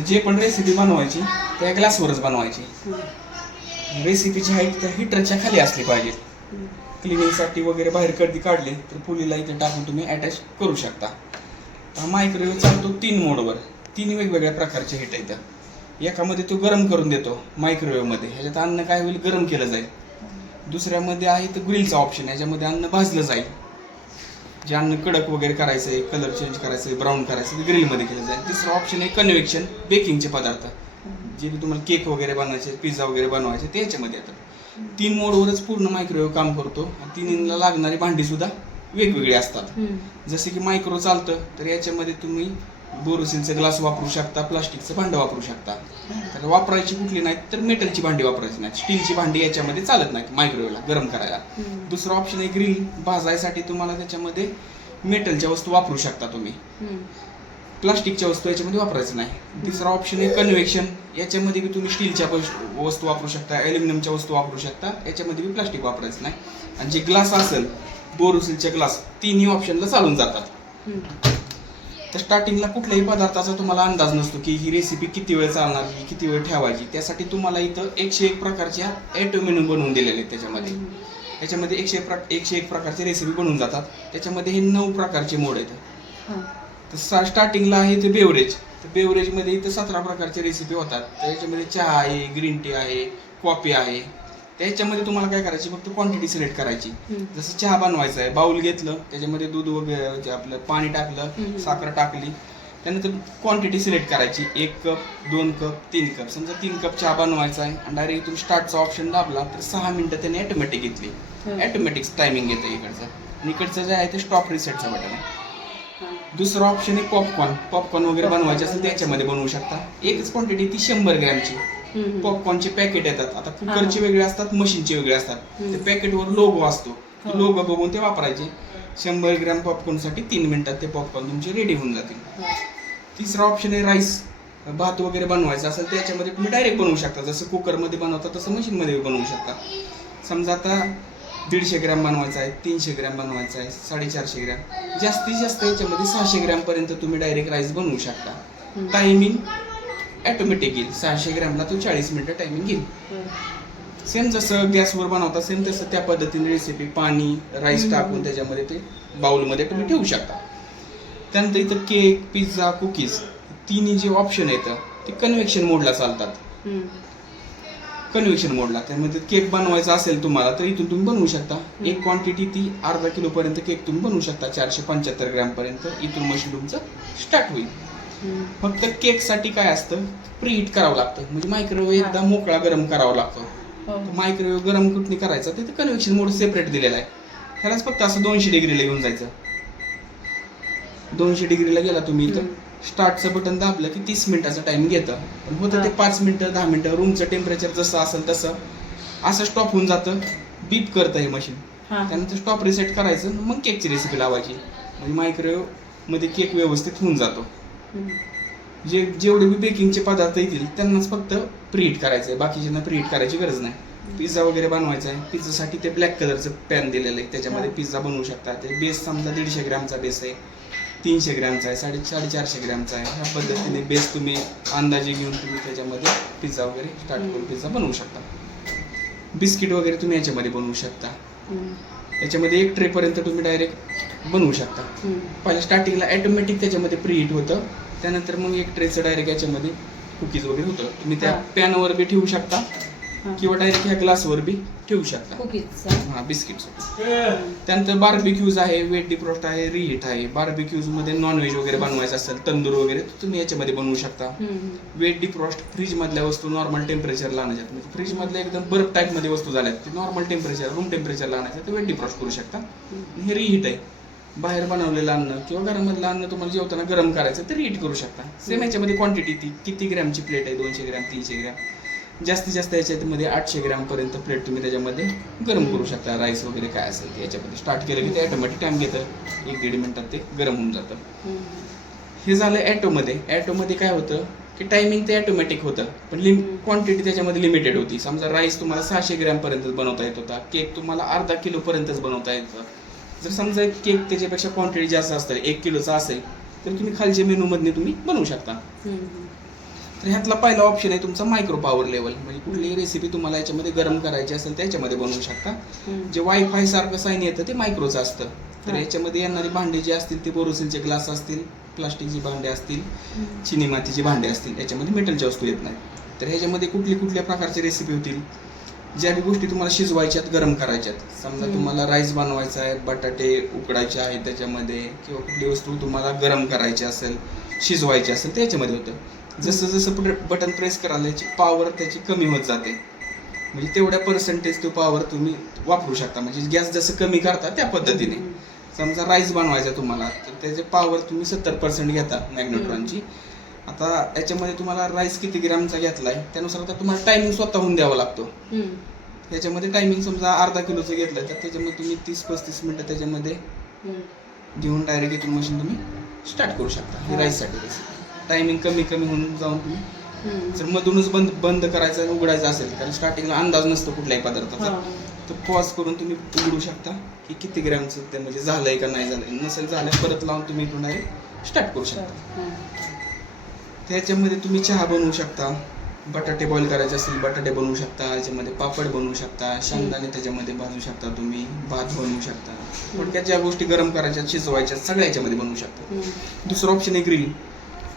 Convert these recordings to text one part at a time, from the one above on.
तर जे पण रेसिपी बनवायची त्या ग्लासवरच बनवायची. रेसिपीची हाईट त्या हिटरच्या खाली असली पाहिजे. क्लिनिंगसाठी वगैरे बाहेर कधी काढले तर पुलीला इथे टाकून तुम्ही अटॅच करू शकता. मायक्रोवेव्ह चालतो 3 मोडवर, 3 वेगवेगळ्या प्रकारचे हीट आहेत. एकामध्ये तो गरम करून देतो मायक्रोवेव्हमध्ये, ह्याच्यात अन्न काय होईल गरम केलं जाईल. दुसऱ्यामध्ये आहे तर ग्रिलचा ऑप्शन, ह्याच्यामध्ये अन्न भाजलं जाईल. जे अन्न कडक वगैरे करायचं आहे, कलर चेंज करायचं आहे, ब्राऊन करायचं आहे, ते ग्रिलमध्ये केलं जाईल. तिसरं ऑप्शन आहे कन्व्हेक्शन, बेकिंगचे पदार्थ जे तुम्हाला केक वगैरे बनवायचे, पिझ्झा वगैरे बनवायचे ते ह्याच्यामध्ये येतात. 3 मोडवरच पूर्ण मायक्रोवेव्ह काम करतो. 3 लागणारी भांडी सुद्धा वेगवेगळी असतात. जसे की मायक्रो चालतं तर याच्यामध्ये तुम्ही बोरोसिलचे ग्लास वापरू शकता, प्लास्टिकचं भांडं वापरू शकता. तर वापरायची कुठली नाहीत तर मेटलची भांडी वापरायची नाहीत. स्टीलची भांडी याच्यामध्ये चालत नाहीत मायक्रोवेव्हला गरम करायला. दुसरा ऑप्शन आहे ग्रिल, भाजायसाठी तुम्हाला त्याच्यामध्ये मेटलच्या वस्तू वापरू शकता तुम्ही, प्लास्टिकच्या वस्तू याच्यामध्ये वापरायचं नाही. तिसरा ऑप्शन आहे कन्व्हेक्शन, याच्यामध्ये बी तुम्ही स्टीलच्या वस्तू वापरू शकता, ॲल्युमिनियमच्या वस्तू वापरू शकता, याच्यामध्ये बी प्लास्टिक वापरायचं नाही. आणि जे ग्लास असेल बोरोसिलचे ग्लास, 3 ऑप्शनला चालून जातात. तर स्टार्टिंगला कुठल्याही पदार्थाचा तुम्हाला अंदाज नसतो की ही रेसिपी किती वेळ चालणार, किती वेळ ठेवायची. त्यासाठी तुम्हाला इथं 101 प्रकारच्या ॲटो मेनू बनवून दिलेले आहेत. त्याच्यामध्ये 101 प्रकारचे रेसिपी बनवून जातात. त्याच्यामध्ये हे 9 प्रकारचे मोड आहेत. तर स्टार्टिंगला आहे ते बेवरेज, तर बेवरेजमध्ये इथं 17 प्रकारचे रेसिपी होतात. त्याच्यामध्ये चहा आहे, ग्रीन टी आहे, कॉफी आहे. त्याच्यामध्ये तुम्हाला काय करायची, फक्त क्वांटिटी सिलेक्ट करायची. जसं चहा बनवायचा आहे, बाउल घेतलं, त्याच्यामध्ये दूध वगैरे आपलं पाणी टाकलं, साखर टाकली, त्यानंतर क्वांटिटी सिलेक्ट करायची. 1 कप, 2 कप, 3 कप. समजा 3 कप चहा बनवायचा आहे आणि डायरेक्ट तुम्ही स्टार्टचा ऑप्शन दाबला तर 6 मिनिटं त्याने ॲटोमॅटिक घेतली. ॲटोमॅटिक टायमिंग येतं इकडचं. आणि इकडचं जे आहे ते स्टॉप रिसेटचं बटन आहे. दुसरा ऑप्शन आहे पॉपकॉर्न वगैरे बनवायचे असेल त्याच्यामध्ये बनवू शकता. एकच क्वांटिटी ती 100 ग्रॅमची. पॉपकॉर्नचे पॅकेट येतात. आता कुकरचे वेगळे असतात, मशीनचे वेगळे असतात. ते पॅकेटवर लोगो असतो, लोगो बघून ते वापरायचे. 100 ग्रॅम पॉपकॉर्नसाठी 3 मिनिटात ते पॉपकॉर्न तुमचे रेडी होऊन जातील. तिसरा ऑप्शन आहे राईस, भात वगैरे बनवायचा असेल त्याच्यामध्ये तुम्ही डायरेक्ट बनवू शकता. जसं कुकरमध्ये बनवता तसं मशीनमध्ये बनवू शकता. समजा आता 150 ग्रॅम बनवायचा आहे, 300 ग्रॅम बनवायचा आहे, 450 ग्रॅम, जास्तीत जास्त याच्यामध्ये 600 ग्रॅम पर्यंत तुम्ही डायरेक्ट राईस बनवू शकता. टायमिंग ॲटोमॅटिक येईल. 600 ग्रॅमला तो 40 मिनिटं टायमिंग येईल. सेम जसं गॅसवर बनवता सेम तसं त्या पद्धतीने रेसिपी पाणी राईस टाकून त्याच्यामध्ये ते बाउलमध्ये तुम्ही ठेवू शकता. त्यानंतर इथं केक, पिझ्झा, कुकीज 3 जे ऑप्शन येतं ते कन्व्हेक्शन मोडला चालतात. कन्व्हेक्शन मोडला त्यामध्ये केक बनवायचा असेल तुम्हाला तर इथून तुम्ही बनवू शकता. एक क्वांटिटी ती अर्धा किलो पर्यंत केक तुम्ही बनवू शकता. 475 ग्रॅम पर्यंत इथून मशीन तुमचं स्टार्ट होईल. फक्त केक साठी काय असतं, प्रीहीट करावं लागतं. म्हणजे मायक्रोवेव्ह एकदा मोकळा गरम करावा लागतो. मायक्रोवेव्ह गरम कुठे करायचा तिथे कन्व्हेक्शन मोड सेपरेट दिलेला आहे. ह्यालाच फक्त असं 200 डिग्रीला घेऊन जायचं. 200 डिग्रीला गेला तुम्ही इथं स्टार्टचं बटन दाबलं की 30 मिनिटाचं टाइम घेतं. पण होतं ते 5 मिनिटं 10 मिनिटं. रूमचं टेम्परेचर जसं असेल तसं असं स्टॉप होऊन जातं. बीप करतं हे मशीन. त्यानंतर स्टॉप रिसेट करायचं, मग केकची रेसिपी लावायची. म्हणजे मायक्रोवेव्ह मध्ये केक व्यवस्थित होऊन जातो. जेवढे बी बेकिंगचे पदार्थ येतील त्यांनाच फक्त प्रीहीट करायचं आहे, बाकीच्यांना प्रीहीट करायची गरज नाही. पिझ्झा वगैरे बनवायचा आहे, पिझ्झासाठी ते ब्लॅक कलरचं पॅन दिलेलं आहे, त्याच्यामध्ये पिझ्झा बनवू शकता. ते बेस समजा 150 ग्रॅमचा बेस आहे, 300 ग्रॅमचा आहे, 450 ग्रॅमचा आहे. ह्या पद्धतीने बेस तुम्ही अंदाजे घेऊन तुम्ही त्याच्यामध्ये पिझ्झा वगैरे स्टार्ट करून पिझ्झा बनवू शकता. बिस्किट वगैरे तुम्ही याच्यामध्ये बनवू शकता. याच्यामध्ये 1 ट्रे पर्यंत तुम्ही डायरेक्ट बनवू शकता. पहिले स्टार्टिंगला ॲटोमॅटिक त्याच्यामध्ये प्रीहीट होतं, त्यानंतर मग 1 ट्रेचं डायरेक्ट याच्यामध्ये कुकीज वगैरे होतं. तुम्ही त्या पॅनवर बी ठेवू शकता किंवा डायरेक्ट ह्या ग्लासवर बी ठेवू शकता. बिस्किट्स. त्यानंतर बार्बिक्यूज आहे, वेट डिफ्रॉस्ट आहे, रिहीट आहे. बार्बिक्यूज मध्ये नॉनव्हेज वगैरे बनवायचं असेल, तंदूर वगैरे तुम्ही याच्यामध्ये बनवू शकता. वेट डिफ्रॉस्ट फ्रीज मधल्या वस्तू नॉर्मल टेम्परेचरला आणायच्यात. म्हणजे फ्रीज मधल्या एकदम बर्फ टाईप मध्ये वस्तू झाल्यात ते नॉर्मल टेम्परेचर रूम टेम्परेचरला आणायचं तर वेट डिफ्रॉस्ट करू शकता. हे रिहीट आहे. बाहेर बनवलेलं अन्न किंवा घरामधलं अन्न तुम्हाला जेवताना गरम करायचं तर रिहीट करू शकता. सेम याच्यामध्ये क्वांटिटी ती किती ग्रॅमची प्लेट आहे, 200 ग्रॅम, 300 ग्रॅम, जास्तीत जास्त याच्यामध्ये 800 ग्रॅम पर्यंत प्लेट तुम्ही त्याच्यामध्ये गरम करू शकता. राईस वगैरे काय असेल ते याच्यामध्ये स्टार्ट केलं की ते ऑटोमॅटिक टाइम घेतं, 1-1.5 मिनिटात ते गरम होऊन जातं. हे झालं ॲटोमध्ये. ॲटोमध्ये काय होतं की टायमिंग ते ऑटोमॅटिक होतं, पण क्वांटिटी त्याच्यामध्ये लिमिटेड होती. समजा राईस तुम्हाला 600 ग्रॅम पर्यंत बनवता येत होता, केक तुम्हाला अर्धा किलो पर्यंतच बनवता येतं. जर समजा केक त्याच्यापेक्षा क्वांटिटी जास्त असेल, 1 किलोचा असेल तर तुम्ही खालच्या मेनूमधने तुम्ही बनवू शकता. तर ह्यातला पहिला ऑप्शन आहे तुमचा मायक्रो पॉवर लेवल, म्हणजे कुठलीही रेसिपी तुम्हाला याच्यामध्ये गरम करायची असेल त्याच्यामध्ये बनवू शकता. जे वायफाय सारखं साईन येतं ते मायक्रोचं असतं. तर याच्यामध्ये येणारी भांडे जे असतील ते बोरोसिलचे ग्लास असतील, प्लास्टिकची भांडे असतील, चिनी मातीची भांडे असतील, याच्यामध्ये मेटलच्या वस्तू येत नाही. तर ह्याच्यामध्ये कुठल्या प्रकारची रेसिपी होतील, ज्या बी गोष्टी तुम्हाला शिजवायच्यात, गरम करायच्यात. समजा तुम्हाला राईस बनवायचा आहे, बटाटे उकडायचे आहेत त्याच्यामध्ये, किंवा कुठली वस्तू तुम्हाला गरम करायची असेल, शिजवायची असेल, तर याच्यामध्ये होतं. जसं जसं बटन प्रेस कराल याची पॉवर त्याची कमी होत जाते, म्हणजे तेवढ्या पर्सेंटेज तो पॉवर तुम्ही वापरू शकता. म्हणजे गॅस जसं कमी करता त्या पद्धतीने. समजा राईस बनवायचा तुम्हाला, तर त्याचे पॉवर तुम्ही 70% घेता मॅग्नेट्रॉनची. आता याच्यामध्ये तुम्हाला राईस किती ग्रॅमचा घेतलाय त्यानुसार आता तुम्हाला टायमिंग स्वतःहून द्यावा लागतो. त्याच्यामध्ये टायमिंग समजा अर्धा किलोचं घेतलं तर त्याच्यामध्ये तुम्ही 30-35 मिनिटं त्याच्यामध्ये घेऊन डायरेक्ट इथून मशीन तुम्ही स्टार्ट करू शकता. ही राईससाठी रेसिपी टायमिंग कमी होऊन जाऊन तुम्ही जर मधूनच बंद करायचं आणि उघडायचं असेल, कारण स्टार्टिंगला अंदाज नसतो कुठल्याही पदार्थाचा, तर पॉज करून तुम्ही उघडू शकता की किती ग्रॅमचं ते म्हणजे झालंय का नाही झालंय. नसेल झालं परत लावून तुम्ही इथून डायरेक्ट स्टार्ट करू शकता. त्याच्यामध्ये तुम्ही चहा बनवू शकता, बटाटे बॉईल करायचे असतील बटाटे बनवू शकता, याच्यामध्ये पापड बनवू शकता, शेंगदाणे त्याच्यामध्ये भाजू शकता, तुम्ही भात बनवू शकता. थोडक्यात ज्या गोष्टी गरम करायच्या, शिजवायच्या, सगळ्या याच्यामध्ये बनवू शकता. दुसरं ऑप्शन आहे ग्रिल.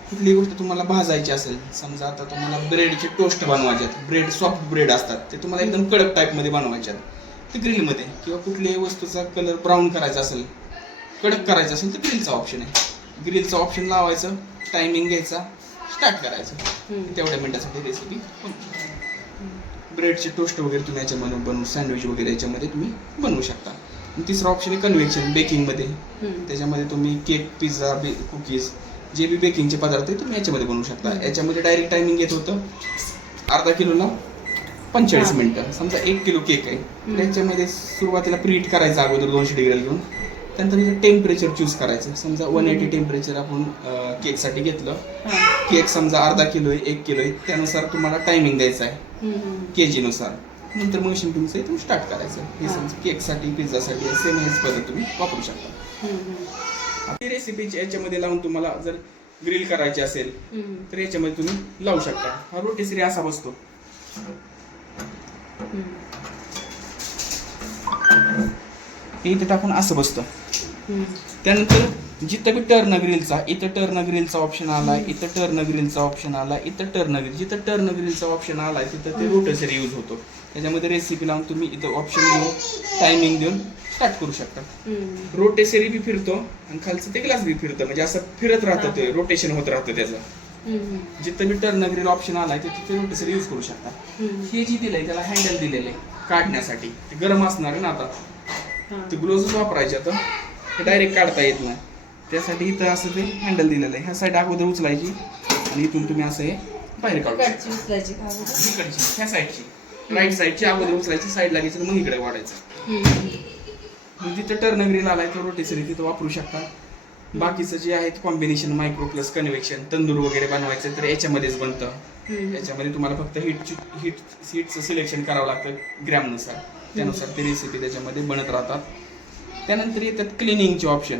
कुठली गोष्ट तुम्हाला भाजायची असेल, समजा आता तुम्हाला ब्रेडचे टोस्ट बनवायचे आहेत, ब्रेड सॉफ्ट ब्रेड असतात ते तुम्हाला एकदम कडक टाईपमध्ये बनवायचे आहेत, ते ग्रिलमध्ये. किंवा कुठल्याही वस्तूचा कलर ब्राऊन करायचा असेल, कडक करायचा असेल, तर ग्रिलचा ऑप्शन आहे. ग्रिलचा ऑप्शन लावायचं, टायमिंग घ्यायचा, स्टार्ट करायचं. तेवढ्या मिनिटासाठी रेसिपी. ब्रेडचे टोस्ट वगैरे तुम्ही याच्यामध्ये बनवू, सँडविच वगैरे याच्यामध्ये तुम्ही बनवू शकता. तिसरा ऑप्शन आहे कन्व्हेक्शन, बेकिंगमध्ये. त्याच्यामध्ये तुम्ही केक, पिझ्झा, कुकीज, जे बी बेकिंगचे पदार्थ आहे तुम्ही याच्यामध्ये बनवू शकता. याच्यामध्ये डायरेक्ट टायमिंग येत होतं अर्धा किलोला 45 मिनिटं. समजा 1 किलो केक आहे, त्याच्यामध्ये सुरुवातीला प्रीहीट करायचं अगोदर 200 डिग्रीला घेऊन, त्यानंतर त्याचं टेम्परेचर चूज करायचं. समजा 180 टेम्परेचर आपण केकसाठी घेतलं, केक समजा अर्धा किलो आहे, 1 किलो आहे, त्यानुसार तुम्हाला टायमिंग द्यायचा आहे केजीनुसार. नंतर मशीन तुमचं इथून स्टार्ट करायचं. हे समजा केकसाठी, पिझ्झासाठी सेम हेच पद्धत तुम्ही वापरू शकता. ही रेसिपीची याच्यामध्ये लावून तुम्हाला जर ग्रिल करायची असेल तर याच्यामध्ये तुम्ही लावू शकता. हा रोटेसरी असा बसतो. इथे टाकून असं बसतं. त्यानंतर जिथं बी टर्न ग्रिलचा, इथं टर्न ग्रिलचा ऑप्शन आलाय, इथं टर्न ग्रिलचा ऑप्शन आला, इथं टर्न ग्रिल, जिथं टर्न ग्रिलचा ऑप्शन आलाय तिथं ते रोटेसरी यूज होतो. त्याच्यामध्ये रेसिपी लावून तुम्ही इथं ऑप्शन घेऊन टायमिंग देऊन स्टार्ट करू शकता. रोटेसरी बी फिरतो आणि खालचं ते ग्लास बी फिरतं, म्हणजे असं फिरत राहतं, ते रोटेशन होत राहतं त्याचं. जिथं बी टर्न ग्रिल ऑप्शन आलाय तिथे ते रोटेसरी यूज करू शकता. हे जी दिलंय त्याला हँडल दिलेलं आहे काढण्यासाठी. ते गरम असणार आहे ना आता, ते ग्लोव्हज वापरायचे, आता ते डायरेक्ट काढता येत नाही. त्यासाठी इथं असं ते हँडल दिलेलं आहे. ह्या साईड अगोदर उचलायची आणि इथून तुम्ही असं हे बाहेर काढू शकता. इकडची ह्या साईडची, राईट साईडची अगोदर उचलायची, साईडला घ्यायचं, मग इकडे वाढायचं. जिथं टर्न ग्रिल आलाय तो रोटेसरी तिथं वापरू शकता. बाकीचं जे आहेत combination, micro plus convection, tandoor वगैरे बनवायचं तर याच्यामध्येच बनतं. याच्यामध्ये तुम्हाला फक्त हीटचं सिलेक्शन करावं लागतं ग्रॅमनुसार, त्यानुसार ते रेसिपी त्याच्यामध्ये बनत राहतात. त्यानंतर येतात क्लिनिंगचे ऑप्शन,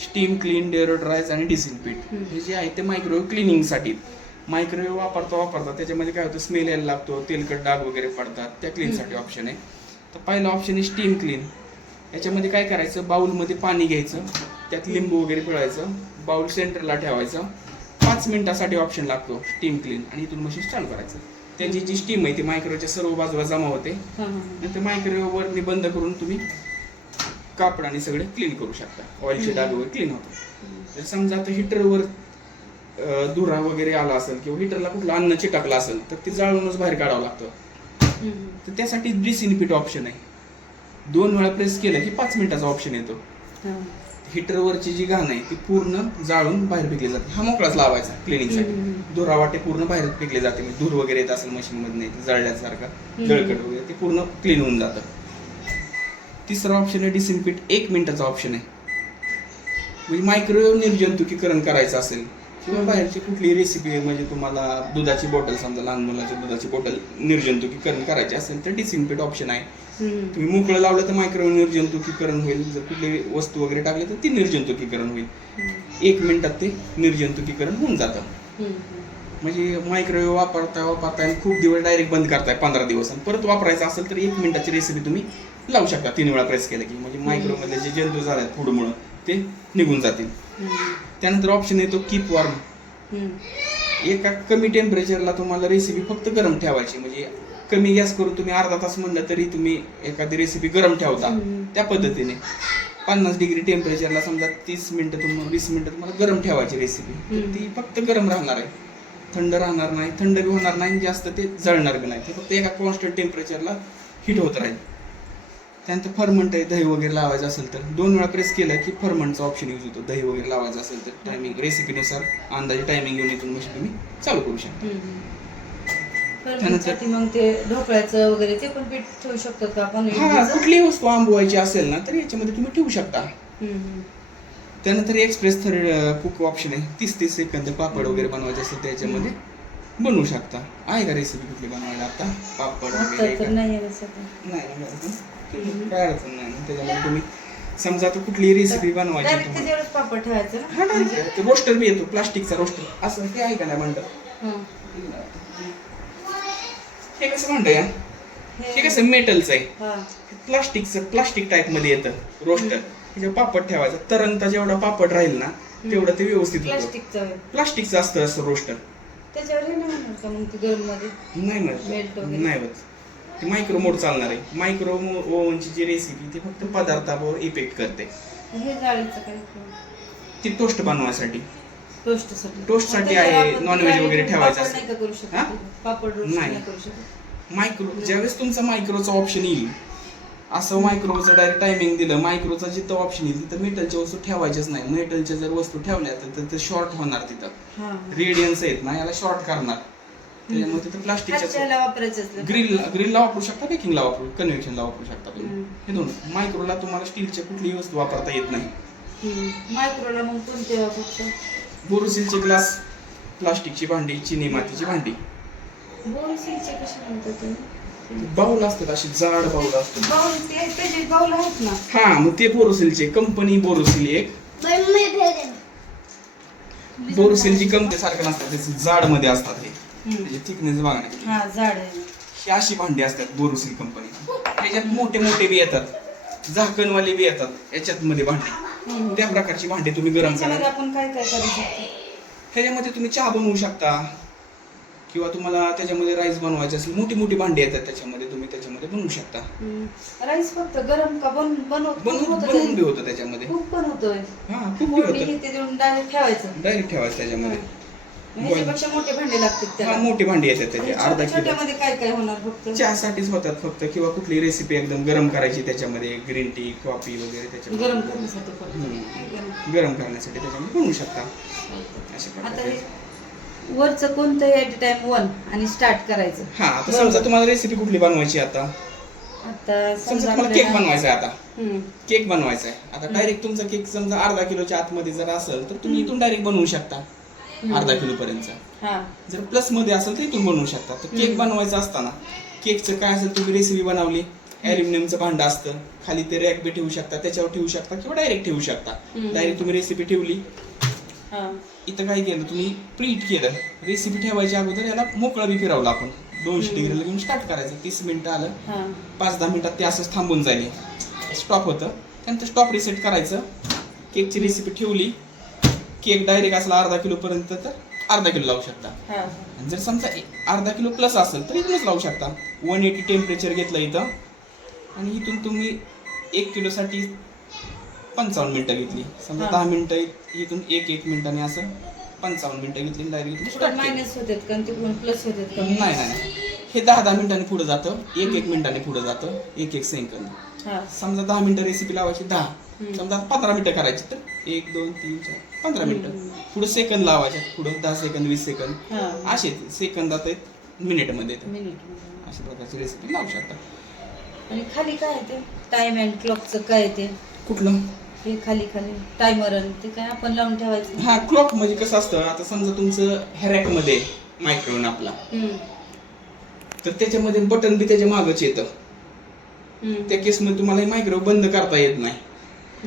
स्टीम, क्लीन, डेओड्राइज आणि डिसिन्फिट. हे जे आहे ते मायक्रोवेव्ह क्लिनिंगसाठी. मायक्रोवेव्ह वापरता त्याच्यामध्ये काय होतं, स्मेल यायला लागतो, तेलकट डाग वगैरे पडतात, त्या क्लीनसाठी ऑप्शन आहे. तर पहिला ऑप्शन आहे स्टीम क्लीन. याच्यामध्ये काय करायचं, बाउलमध्ये पाणी घ्यायचं, त्यात लिंबू वगैरे पिळायचं, बाउल सेंटरला ठेवायचं, 5 मिनिटासाठी ऑप्शन लागतो स्टीम क्लीन, आणि इथून मशीन चालू करायचं. त्याची जी स्टीम आहे ती मायक्रोवेव्हच्या सर्व बाजूला जमा होते. नंतर मायक्रोवेव्हवरनी बंद करून तुम्ही कापडाने सगळे क्लीन करू शकता. ऑइलचे डाग वगैरे क्लीन होतं. तर समजा आता हिटरवर धुरा वगैरे आला असेल किंवा हिटरला कुठलं अन्न चिटकलं असेल तर ते जाळूनच बाहेर काढावं लागतं. तर त्यासाठी डिसइन्फिट ऑप्शन आहे. 2 वेळा प्रेस केलं की 5 मिनिटाचा ऑप्शन येतो. हिटरवरची जी घाण आहे ती पूर्ण जाळून बाहेर फेकली जाते. हा मोकळाच लावायचा क्लिनिंगसाठी. धुरावाटे पूर्ण बाहेर फेकले जाते. म्हणजे धूर वगैरे येत असेल मशीन मध्ये जळल्यासारखा, जळकट वगैरे, ते पूर्ण क्लीन होऊन जातं. तिसरा ऑप्शन आहे डिसइन्फिट, 1 मिनिटाचा ऑप्शन आहे. म्हणजे मायक्रोवेव्ह निर्जंतुकीकरण करायचं असेल किंवा बाहेरची कुठली रेसिपी, म्हणजे तुम्हाला दुधाची बॉटल, समजा लहान मुलाची दुधाची बॉटल निर्जंतुकीकरण करायची असेल तर डिसइन्फिट ऑप्शन आहे. तुम्ही मोकळं लावलं तर मायक्रोवेव्ह निर्जंतुकीकरण होईल. जर कुठली वस्तू वगैरे टाकली तर ती निर्जंतुकीकरण होईल. 1 मिनिटात ते निर्जंतुकीकरण होऊन जातं. म्हणजे मायक्रोवेव्ह वापरता आणि खूप दिवस डायरेक्ट बंद करताय 15 दिवस आणि परत वापरायचं असेल तर 1 मिनिटाची रेसिपी तुम्ही लावू शकता 3 वेळा प्रेस केलं की, म्हणजे मायक्रोवेव्ह मधले जे जंतू झाले फूडमुळे ते निघून जातील. त्यानंतर ऑप्शन येतो कीप वॉर्म. एका कमी टेम्परेचरला तुम्हाला रेसिपी फक्त गरम ठेवायची, म्हणजे कमी गॅस करून तुम्ही अर्धा तास म्हणलं तरी तुम्ही एखादी रेसिपी गरम ठेवता त्या पद्धतीने 50 डिग्री टेम्परेचरला समजा 30 मिनिटं तुम्हाला 20 मिनिटं तुम्हाला गरम ठेवायची रेसिपी, ती फक्त गरम राहणार आहे, थंड राहणार नाही, थंड बी होणार नाही, जास्त ते जळणार बी नाही, ते फक्त एका कॉन्स्टंट टेम्परेचरला हिट होत राहील. त्यानंतर फर्मंट आहे, दही वगैरे लावायचं असेल तर 2 वेळा प्रेस केलं की फर्मंटचा ऑप्शन यूज होतो. दही वगैरे लावायचं असेल तर टायमिंग रेसिपीनुसार अंदाजे टायमिंग घेऊन इथून मशीन तुम्ही चालू करू शकता. त्यानंतर मग ते ढोकळ्याचं वगैरे ते पण पीठ ठेवू शकतो का आपण? हा, कुठलीही वस्तू आंबवायची असेल ना तर याच्यामध्ये तुम्ही ठेवू शकता. त्यानंतर एक्सप्रेस थर्ड कुक ऑप्शन आहे, 30 सेकंद पापड वगैरे बनवायचे असेल त्याच्यामध्ये बनवू शकता. आहे का रेसिपी कुठली बनवायला आता? पापड वगैरे नाही काय अडचण नाही. त्याच्यामध्ये तुम्ही समजा आता कुठली रेसिपी बनवायची पापड ठेवायचं हा नाही, रोस्टर बी येतो, प्लास्टिकचा रोस्टर असं ते आहे का नाही म्हणतात. हे कसं म्हणतंय, हे कसं मेटलचं आहे, प्लास्टिक टाईप मध्ये येतं रोस्टर. त्याच्यावर पापड ठेवायचा, तरंगता जेवढा पापड राहील ना तेवढं ते व्यवस्थित प्लास्टिकचं असतं असं रोस्टर. त्याच्यावर नाही होत, ते मायक्रो मोड चालणार आहे. मायक्रो ओव्हनची जी रेसिपी ती फक्त पदार्थावर इफेक्ट करते. ती टोस्ट बनवायसाठी, टोस्ट साठी आहे. नॉनव्हेज वगैरे ठेवायचं असेल नाही, मायक्रो ज्यावेळेस तुमचा मायक्रोचा ऑप्शन येईल, असं मायक्रोचं डायरेक्ट टायमिंग दिलं, मायक्रोचा जिथं ऑप्शन येईल तिथं मेटलच्या वस्तू ठेवायच्याच नाही. मेटलच्या जर वस्तू ठेवल्या तर ते शॉर्ट होणार, तिथं रेडियन्स आहेत ना याला शॉर्ट करणार. त्याच्यामुळे तिथं प्लास्टिकच्या ग्रिलला वापरू शकता, बेकिंगला वापरू, कन्व्हेक्शनला वापरू शकता तुम्ही. हे दोन. मायक्रोला तुम्हाला स्टीलच्या कुठलीही वस्तू वापरता येत नाही. मायक्रोला मग कोणते वापरतो? बोरोसिलचे ग्लास, प्लास्टिकची भांडी, चिनी मातीची भांडी. बोरोसिलचे कसे म्हणतात? बाउल असतात, अशी जाड बाउल असतात. बाउल आहेत ना, हा, मग ते बोरोसिलचे, कंपनी बोरोसिल एक. बोरोसिलची कंपनी सारखं नसतात, त्याचे जाड मध्ये असतात. हे त्याची थिकनेस बघा, जाड आहे. ही अशी भांडी असतात बोरोसिल कंपनी. त्याच्यात मोठे मोठे बी येतात, झाकणवाले बी येतात याच्यात मध्ये भांडी. त्या प्रकारची भांडी तुम्ही गरम करा. आपण काय काय करू शकतो त्याच्यामध्ये? तुम्ही चहा बनवू शकता किंवा तुम्हाला त्याच्यामध्ये राईस बनवायचे असेल, मोठी मोठी भांडी येतात त्याच्यामध्ये, तुम्ही त्याच्यामध्ये बनवू शकता. राईस फक्त गरम का बनवून बी होतं त्याच्यामध्ये, खूप पण होतोय. हा, खूप बी होतं. ते देऊन डायरेक्ट ठेवायचं त्याच्यामध्ये. ह्याच्यापेक्षा मोठे भांडे लागतात त्याला. मोठी भांडी येतात त्याचे, अर्धा किलो. छोट्यामध्ये काय काय होणार? फक्त चहासाठीच होतात फक्त, किंवा कुठली रेसिपी एकदम गरम करायची त्याच्यामध्ये, ग्रीन टी, कॉफी वगैरे त्याच्यामध्ये गरम करण्यासाठी गरम करण्यासाठी त्याच्यामध्ये बनवू शकता. अशा प्रकारे वरचं कोणतंही ॲट अ टाइम 1 आणि स्टार्ट करायचं. हा, आता समजा तुम्हाला रेसिपी कुठली बनवायची, आता समजा तुम्हाला केक बनवायचा आहे, आता केक बनवायचा आहे. आता डायरेक्ट तुमचा केक समजा अर्धा किलोच्या आतमध्ये जर असेल तर तुम्ही इथून डायरेक्ट बनवू शकता अर्धा किलो पर्यंत. जर प्लस मध्ये असेल तर इथून बनवू शकता. तर केक बनवायचा असताना केकचं काय असेल, तुम्ही रेसिपी बनवली, ॲल्युमिनियमचं भांडं असतं, खाली ते रॅक बी ठेवू शकता, त्याच्यावर ठेवू शकता किंवा डायरेक्ट ठेवू शकता. डायरेक्ट तुम्ही रेसिपी ठेवली, इथं काय केलं तुम्ही, प्रीट केलं. रेसिपी ठेवायच्या अगोदर याला मोकळं बी फिरवलं आपण, 200 डिग्रीला घेऊन स्टार्ट करायचं. 30 मिनिटं आलं, 5-10 मिनिटात ते असंच थांबून जाईल, स्टॉप होतं. त्यानंतर स्टॉप रिसेट करायचं. केकची रेसिपी ठेवली, केक डायरेक्ट असला अर्धा किलो पर्यंत तर अर्धा किलो लावू शकता. आणि जर समजा अर्धा किलो प्लस असेल तर इथूनच लावू शकता. 180 टेम्परेचर घेतलं इथं, आणि इथून तुम्ही 1 किलोसाठी 55 मिनिटं घेतली. समजा 10 मिनिटं इथून 1 मिनिटाने असं 55 मिनिटं घेतली, डायरेक्ट मायनस होतात का प्लस होतात का? नाही, हे 10 मिनिटांनी पुढे जातं, 1 मिनिटाने पुढे जातं, 1 सेकंद. समजा 10 मिनिटं रेसिपी लावायची, 10 समजा 15 मिनिटं करायची तर 1, 2, 3, 4, 15 मिनिटं. पुढे सेकंद लावायचे, पुढे 10 सेकंद, 20 सेकंद, असे सेकंदात आहेत, मिनिटमध्ये येतं. अशा प्रकारची रेसिपी लावू शकता. आणि खाली काय आहे ते टाइम अँड क्लॉकचं काय आहे ते? कुठलं? हे खाली टायमर ते काय आपण लावून ठेवायचं? हा, क्लॉक म्हणजे कसं असतं, आता समजा तुमचं रॅक मध्ये मायक्रोवेव्ह आपला, तर त्याच्यामध्ये बटन बी त्याच्या मागच येतं. त्या केसमध्ये तुम्हाला हे मायक्रोवेव्ह बंद करता येत नाही.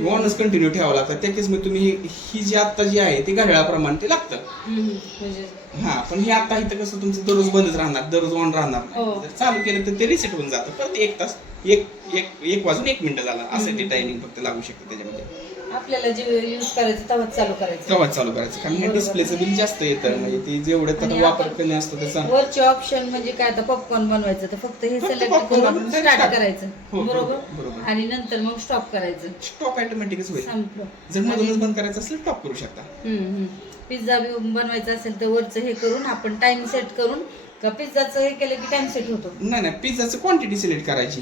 ऑनच कंटिन्यू ठेवावं लागतं. त्या केसमध्ये तुम्ही ही जी आता जी आहे ती घड्याळाप्रमाणे ते लागतं. म्हणजे हा, पण हे आता इथं कसं तुमचं दररोज बंदच राहणार, दररोज ऑन राहणार नाही. हो. जर चालू केलं तर ते रिसेट होऊन जातं. परत 1 तास 1 वाजून 1 मिनिटं झालं असं ते टायमिंग फक्त लागू शकतं त्याच्यामध्ये. आपल्याला जे यूज करायचं तेव्हाच चालू करायचं. तेव्हाच चालू करायचं, कारण हे बरोबर. डिस्प्लेचं बिल जास्त येतं. म्हणजे ते जेवढं आणि त्याचा वापर आपण कमी असतो त्याचा. वरचे ऑप्शन म्हणजे काय, आता पॉपकॉर्न बनवायचं तर फक्त हे फक्त सिलेक्ट popcorn करून बनवून स्टार्ट start. करायचं. हो, बरोबर. बरोबर. आणि नंतर मग स्टॉप करायचं. स्टॉप ऑटोमॅटिकच होईल. संपलं. जर मधूनच बंद करायचं असेल स्टॉप करू शकता. पिझ्झा बनवायचा असेल तर वरचं हे करून आपण टाइम सेट करून का पिझ्झाचं हे केलं की टाइम सेट होतो. नाही पिझ्झाची क्वांटिटी सिलेक्ट करायची.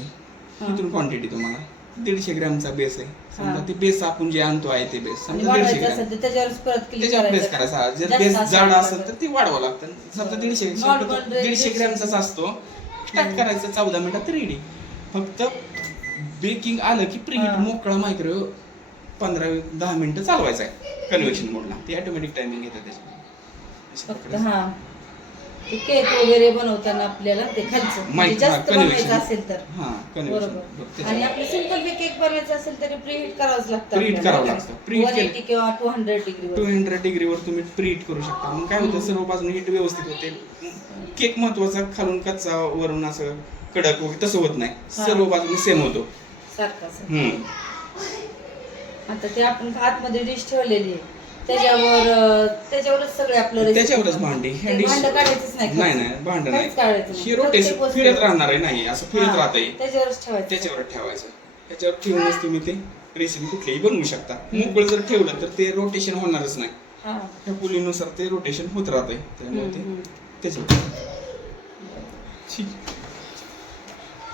हा. इथून क्वांटिटी तुम्हाला 150 ग्रॅमचा बेस आहे. समजा हा. ते बेस आपण जे आणतो आहे ते बेस आणि समजा 150 वाढवायचं ग्रॅम असेल तर त्याच्यावरच परत क्लिक त्याच्यावर बेस करायचा. जर जास्त बेस असेल जाड तर असेल तर ते वाढवावं लागतं. समजा 150 Not 100, 150 ग्रॅमचाच असतो. स्टार्ट करायचं 14 मिनिटात रेडी. फक्त बेकिंग आलं की प्रीहीट हा. मोकळा मायक्रोवेव्ह 15-10 मिनिटं चालवायचा आहे कन्व्हेक्शन मोडला. ते ऑटोमॅटिक टायमिंग येतं त्याच्यामध्ये. अशा फक्त प्रकारे. हा केक वगैरे बनवताना आपल्याला ते खालचं म्हणजे जास्त बनवायचं असेल तर हा बरोबर. कन्व्हेक्शन आणि आपलं सिंपल बी केक बनवायचं असेल तरी प्रीहीट करावंच लागतं. Preheat करावं लागतं. Preheat 180 किंवा 200 डिग्रीवर. 200 डिग्रीवर तुम्ही प्रीहीट करू शकता. मग काय होतं, सर्व बाजूने हीट व्यवस्थित होते. केक महत्वाचा, खालून कच्चा वरून असं कडक वगैरे तसं होत नाही. हा. सर्व बाजूने सेम होतो. सारखं आता ते आपण आतमध्ये डिश ठेवलेली आहे त्याच्यावरच सगळे आपलं recipe त्याच्यावरच बनवतं. भांडी. ते भांडं काढायचंच नाही. नाही भांडं नाही. काहीच काढायचं हे नाही. रोटेशन प्रत्येक वस्तू- फिरत राहणार आहे. नाही असं फिरत हा, राहतंय. त्याच्यावरच ठेवायचं. त्याच्यावर ठेवायचं. त्याच्यावर ठेवूनच तुम्ही ते रेसिपी कुठलीही बनवू शकता. मोकळं जर ठेवलं तर ते रोटेशन होणारच नाही. हा. त्या पुलीनुसार ते रोटेशन होत राहतंय. त्यामुळे ते हम्म. त्याच्यावर ठीक.